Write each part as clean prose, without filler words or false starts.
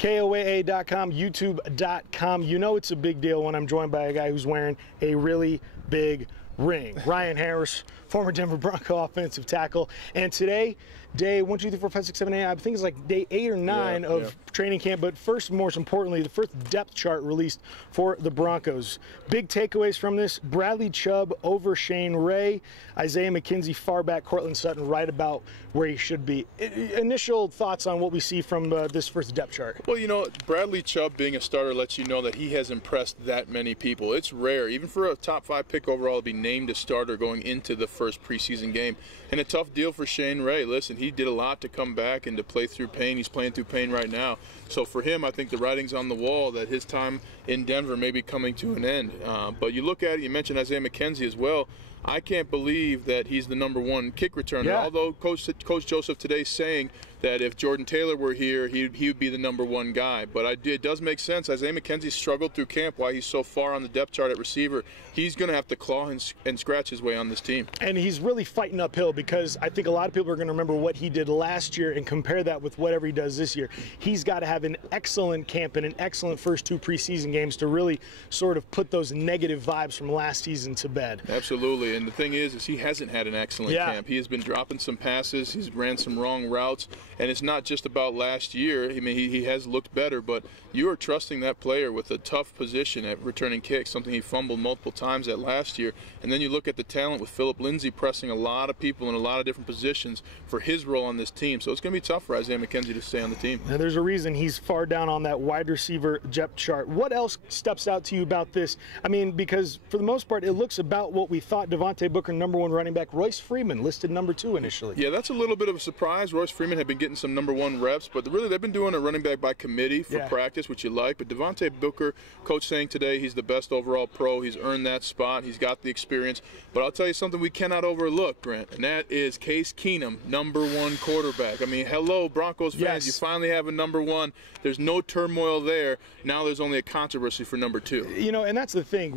KOAA.com, YouTube.com. You know it's a big deal when I'm joined by a guy who's wearing a really big ring. Ryan Harris, former Denver Bronco offensive tackle. And today, day 1, 2, 3, 4, 5, 6, 7, 8, I think it's like day 8 or 9 of training camp. But first, most importantly, the first depth chart released for the Broncos. Big takeaways from this: Bradley Chubb over Shane Ray, Isaiah McKenzie far back, Cortland Sutton right about where he should be. Initial thoughts on what we see from this first depth chart? Well, you know, Bradley Chubb being a starter lets you know that he has impressed that many people. It's rare, even for a top 5 pick overall, to be named a starter going into the first preseason game. And a tough deal for Shane Ray. Listen, he did a lot to come back and to play through pain. He's playing through pain right now. So for him, I think the writing's on the wall that his time in Denver may be coming to an end. But you look at it, you mentioned Isaiah McKenzie as well. I can't believe that he's the #1 kick returner. Yeah. Although Coach Joseph today is saying that if Jordan Taylor were here, he would be the #1 guy. But it does make sense. Isaiah McKenzie struggled through camp. Why he's so far on the depth chart at receiver. He's going to have to claw and scratch his way on this team. And he's really fighting uphill, because I think a lot of people are going to remember what he did last year and compare that with whatever he does this year. He's got to have an excellent camp and an excellent first 2 preseason games to really sort of put those negative vibes from last season to bed. Absolutely. And the thing is he hasn't had an excellent camp. He has been dropping some passes. He's ran some wrong routes. And it's not just about last year. I mean, he has looked better, but you are trusting that player with a tough position at returning kicks, something he fumbled multiple times at last year. And then you look at the talent with Phillip Lindsay pressing a lot of people in a lot of different positions for his role on this team. So it's going to be tough for Isaiah McKenzie to stay on the team. Now, there's a reason he's far down on that wide receiver depth chart. What else steps out to you about this? I mean, because for the most part, it looks about what we thought. Devontae Booker, #1 running back. Royce Freeman listed #2 initially. Yeah, that's a little bit of a surprise. Royce Freeman had been getting some #1 reps, but really they've been doing a running back by committee for practice, which you like. But Devontae Booker, coach saying today he's the best overall pro. He's earned that spot. He's got the experience. But I'll tell you something we cannot overlook, Grant, and that is Case Keenum, #1 quarterback. I mean, hello, Broncos fans. You finally have a #1. There's no turmoil there. Now there's only a controversy for #2. You know, and that's the thing.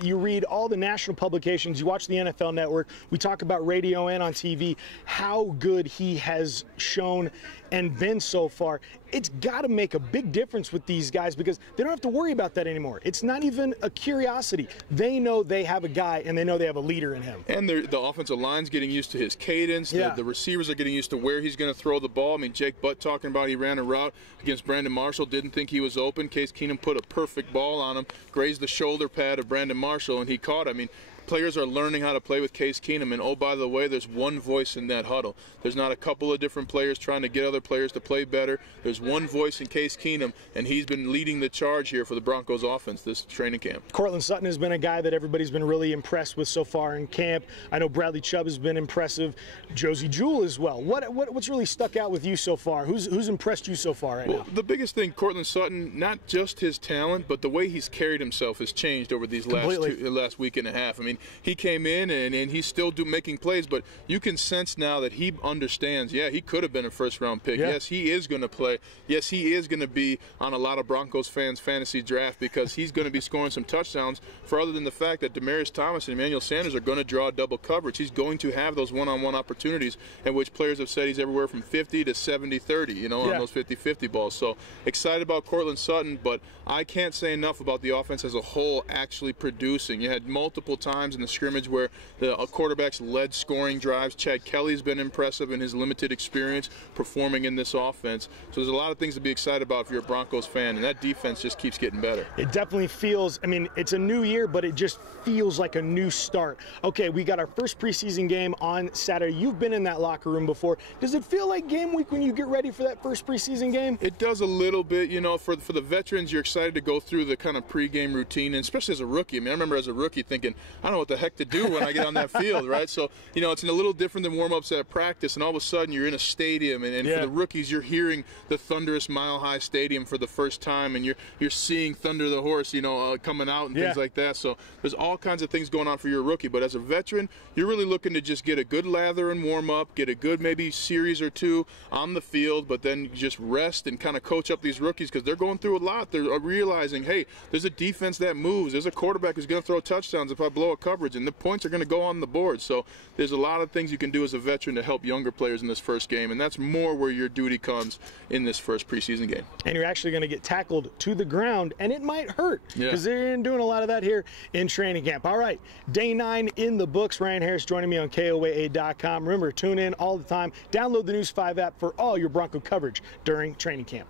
You read all the national publications, you watch the NFL Network, we talk about radio and on TV, how good he has shown and been so far. It's got to make a big difference with these guys, because they don't have to worry about that anymore. It's not even a curiosity. They know they have a guy, and they know they have a leader in him. And the offensive line's getting used to his cadence. The receivers are getting used to where he's going to throw the ball. I mean, Jake Butt talking about he ran a route against Brandon Marshall, didn't think he was open. Case Keenum put a perfect ball on him, grazed the shoulder pad of Brandon Marshall, and he caught it. I mean, players are learning how to play with Case Keenum, and oh, by the way, there's one voice in that huddle. There's not a couple of different players trying to get other players to play better. There's one voice in Case Keenum, and he's been leading the charge here for the Broncos offense this training camp. Cortland Sutton has been a guy that everybody's been really impressed with so far in camp. I know Bradley Chubb has been impressive. Josie Jewell as well. What's really stuck out with you so far? Who's impressed you so far now? The biggest thing, Cortland Sutton, not just his talent, but the way he's carried himself has changed over these last week and a half. I mean, he came in and he's still making plays, but you can sense now that he understands, he could have been a first-round pick. Yes, he is going to play. Yes, he is going to be on a lot of Broncos fans' fantasy draft, because he's going to be scoring some touchdowns, for other than the fact that Demaryius Thomas and Emmanuel Sanders are going to draw double coverage. He's going to have those one-on-one opportunities, in which players have said he's everywhere from 50 to 70-30, you know, on those 50-50 balls. So excited about Cortland Sutton, but I can't say enough about the offense as a whole actually producing. You had multiple times in the scrimmage where the quarterbacks led scoring drives. Chad Kelly's been impressive in his limited experience performing in this offense. So there's a lot of things to be excited about if you're a Broncos fan, and that defense just keeps getting better. It definitely feels, I mean, it's a new year, but it just feels like a new start. Okay, we got our first preseason game on Saturday. You've been in that locker room before. Does it feel like game week when you get ready for that first preseason game? It does a little bit. You know, for the veterans, you're excited to go through the kind of pregame routine, and especially as a rookie. I mean, I remember as a rookie thinking, I don't know what the heck to do when I get on that field, right? So, you know, it's a little different than warm-ups at practice, and all of a sudden you're in a stadium, and for the rookies, you're hearing the thunderous Mile High Stadium for the first time, and you're seeing Thunder the Horse, you know, coming out and things like that. So there's all kinds of things going on for your rookie. But as a veteran, you're really looking to just get a good lather and warm-up, get a good maybe series or two on the field, but then just rest and kind of coach up these rookies, because they're going through a lot. They're realizing, hey, there's a defense that moves. There's a quarterback who's going to throw touchdowns if I blow a coverage, and the points are going to go on the board. So there's a lot of things you can do as a veteran to help younger players in this first game, and that's more where your duty comes in this first preseason game. And you're actually going to get tackled to the ground, and it might hurt because they're doing a lot of that here in training camp. All right, day 9 in the books. Ryan Harris joining me on KOAA.com. Remember, tune in all the time. Download the News 5 app for all your Bronco coverage during training camp.